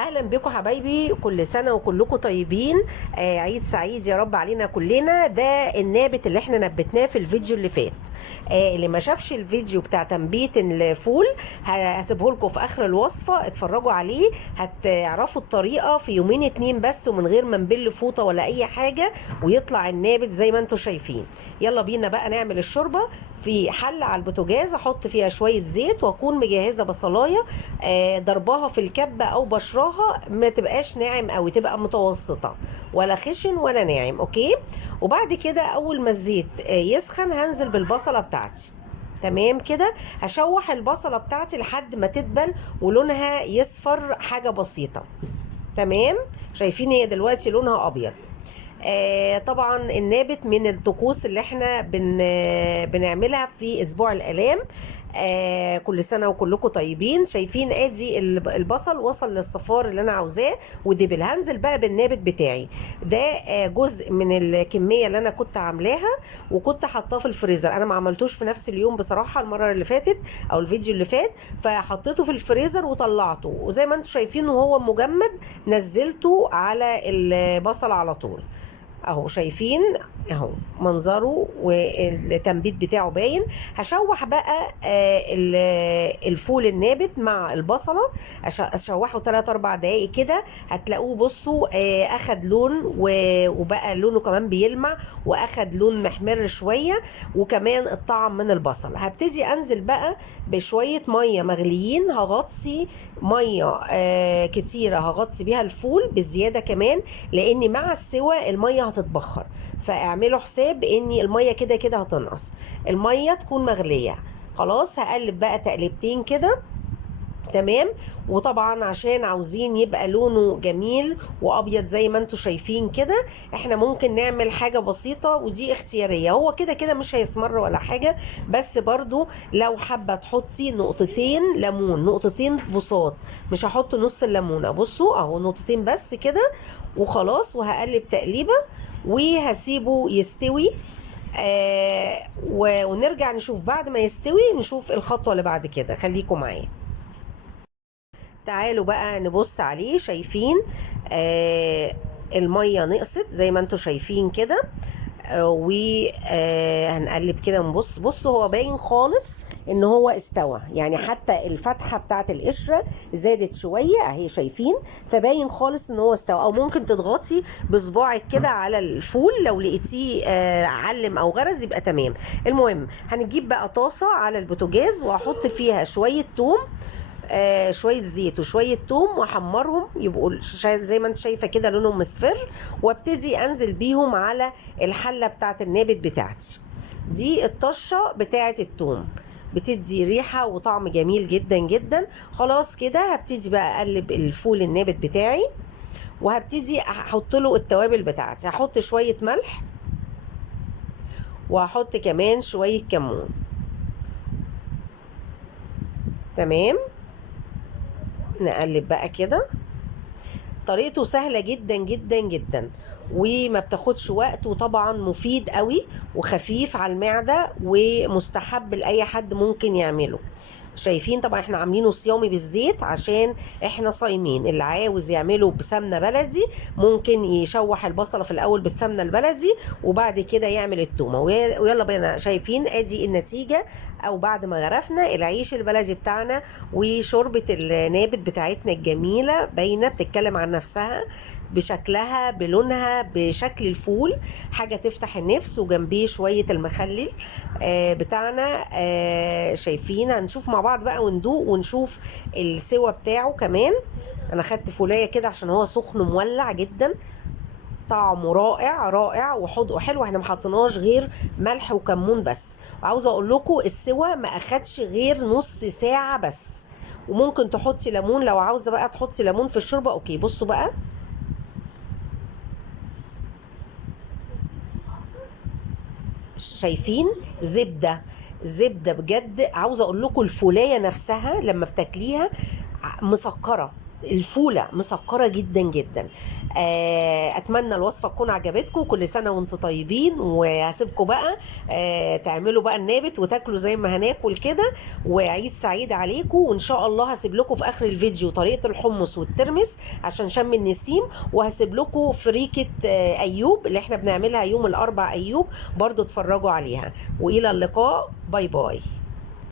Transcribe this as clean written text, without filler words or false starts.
اهلا بكم حبايبي، كل سنه وكلكم طيبين. عيد سعيد يا رب علينا كلنا. ده النابت اللي احنا نبتناه في الفيديو اللي فات. اللي ما شافش الفيديو بتاع تنبيت الفول هسيبه لكم في اخر الوصفه، اتفرجوا عليه هتعرفوا الطريقه في يومين اتنين بس، ومن غير ما نبل فوطه ولا اي حاجه، ويطلع النابت زي ما انتم شايفين. يلا بينا بقى نعمل الشوربه. في حله على البوتاجاز احط فيها شويه زيت، واكون مجهزه بصلايه ضرباها في الكبه او بشراها، ما تبقاش ناعم قوي، تبقى متوسطه، ولا خشن ولا ناعم. اوكي. وبعد كده اول ما الزيت يسخن هنزل بالبصله بتاعتي. تمام كده. هشوح البصله بتاعتي لحد ما تدبل ولونها يصفر حاجه بسيطه. تمام. شايفين هي دلوقتي لونها ابيض. طبعا النابت من الطقوس اللي احنا بنعملها في اسبوع الالام. كل سنه وكلكم طيبين. شايفين ادي البصل وصل للصفار اللي انا عاوزاه ودبل. هنزل بقى بالنابت بتاعي ده. جزء من الكميه اللي انا كنت عاملاها وكنت حاطاه في الفريزر. انا ما عملتوش في نفس اليوم بصراحه المره اللي فاتت او الفيديو اللي فات، فحطيته في الفريزر وطلعته، وزي ما انتم شايفين وهو مجمد نزلته على البصل على طول. اهو شايفين اهو منظره والتنبيت بتاعه باين. هشوح بقى الفول النابت مع البصله، اشوحه 3 4 دقايق كده. هتلاقوه بصوا اخد لون وبقى لونه كمان بيلمع، واخد لون محمر شويه، وكمان الطعم من البصل. هبتدي انزل بقى بشويه ميه مغليين، هغطي ميه كتيره، هغطي بيها الفول بالزياده كمان، لان مع السوى الميه هتتبخر. فاعملوا حساب ان الميه كده كده هتنقص، الميه تكون مغليه. خلاص هقلب بقى تقلبتين كده. تمام. وطبعا عشان عاوزين يبقى لونه جميل وابيض زي ما انتم شايفين كده، احنا ممكن نعمل حاجة بسيطة ودي اختيارية. هو كده كده مش هيسمر ولا حاجة، بس برضو لو حابة تحطي نقطتين ليمون، نقطتين بساط، مش هحط نص الليمونة. بصوا اهو نقطتين بس كده وخلاص. وهقلب تقليبة وهسيبه يستوي. ونرجع نشوف بعد ما يستوي، نشوف الخطوة اللي بعد كده. خليكم معايا. تعالوا بقى نبص عليه. شايفين المية نقصت زي ما انتوا شايفين كده. وهنقلب كده نبص. بص هو باين خالص ان هو استوى، يعني حتى الفتحة بتاعت القشرة زادت شوية اهي، شايفين؟ فباين خالص ان هو استوى. او ممكن تضغطي بصباعك كده على الفول لو لقيتيه علم او غرز يبقى تمام. المهم هنجيب بقى طاسة على البوتاجاز واحط فيها شوية توم، شويه زيت وشويه توم، واحمرهم يبقوا زي ما انت شايفه كده لونهم مصفر، وابتدي انزل بيهم على الحله بتاعه النابت بتاعتي. دي الطشه بتاعه التوم، بتدي ريحه وطعم جميل جدا جدا. خلاص كده هبتدي بقى اقلب الفول النابت بتاعي، وهبتدي احط له التوابل بتاعتي. هحط شويه ملح، وهحط كمان شويه كمون. تمام. نقلب بقى كده. طريقته سهلة جدا جدا جدا، وما بتاخدش وقت، وطبعا مفيد قوي وخفيف على المعدة ومستحب لأي حد ممكن يعمله. شايفين طبعا احنا عاملينه صيامي بالزيت عشان احنا صايمين. اللي عاوز يعمله بسمنه بلدي ممكن يشوح البصله في الاول بالسمنه البلدي، وبعد كده يعمل التومه. ويلا بينا. شايفين ادي النتيجه، او بعد ما غرفنا العيش البلدي بتاعنا وشوربه النابت بتاعتنا الجميله، باينه بتتكلم عن نفسها بشكلها بلونها بشكل الفول، حاجة تفتح النفس. وجنبيه شوية المخلل بتاعنا. شايفين؟ هنشوف مع بعض بقى وندوق ونشوف السوا بتاعه كمان. انا خدت فولاية كده عشان هو سخن مولع جدا. طعمه رائع رائع وحدقه حلو. احنا ما حطيناش غير ملح وكمون بس. وعاوزه اقول لكم السوا ما اخدش غير نص ساعة بس. وممكن تحطي ليمون لو عاوزه بقى تحطي ليمون في الشوربه. اوكي بصوا بقى. شايفين؟ زبده، زبده بجد. عاوزه اقول لكم الفولايه نفسها لما بتاكليها مسكره، الفولة مسكرة جدا جدا. اتمنى الوصفة تكون عجبتكم. كل سنة وانتم طيبين، وهسيبكم بقى تعملوا بقى النابت وتاكلوا زي ما هناكل كده. وعيد سعيد عليكم، وان شاء الله هسيب لكم في اخر الفيديو طريقة الحمص والترمس عشان شم النسيم، وهسيب لكم فريكة ايوب اللي احنا بنعملها يوم الاربع ايوب برضو اتفرجوا عليها. والى اللقاء، باي باي.